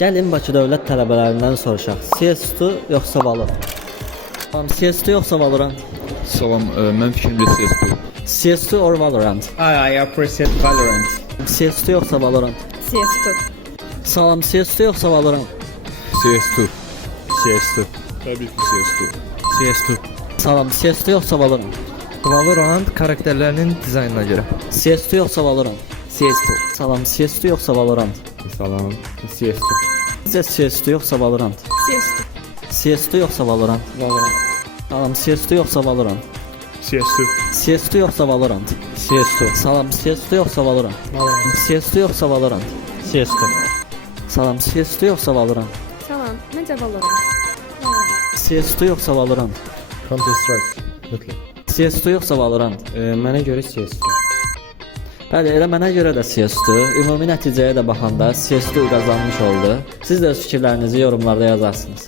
Gəlin Bakı Dövlət tələbələrindən soruşaq. CS2 yoxsa Valorant? Tamam, CS2 yoxsa Valorant? Salam, mən fikrimcə CS2. CS2 or Valorant? I appreciate Valorant. CS2 yoxsa Valorant? CS2. Salam, CS2 yoxsa Valorant? CS2. CS2. Təbii ki, CS2. CS2. Salam, CS2 yoxsa Valorant? Valorant karakterlərinin dizaynına görə. CS2 yoxsa Valorant? CS2. Salam, CS2 yoxsa Valorant? Salam. CS2. Sizcə CS2 yoxsa Valorant? CS2. CS2 yoxsa Valorant? Valorant. Salam, CS2 yoxsa Valorant? CS2. CS2 yoxsa Valorant? CS2. Salam, CS2 yoxsa Valorant? CS2 yoxsa Valorant? CS2. Salam, CS2 yoxsa Valorant? Salam, məncə Valorant. Valorant. CS2 yoxsa Valorant? Counter Strike. Mütləq. CS2 yoxsa Valorant? Mənə görə CS2. Bəli, elə mənə görə də CS2. Ümumi nəticəyə də baxanda CS2 qazanmış oldu. Siz də öz fikirlərinizi yorumlarda yazarsınız.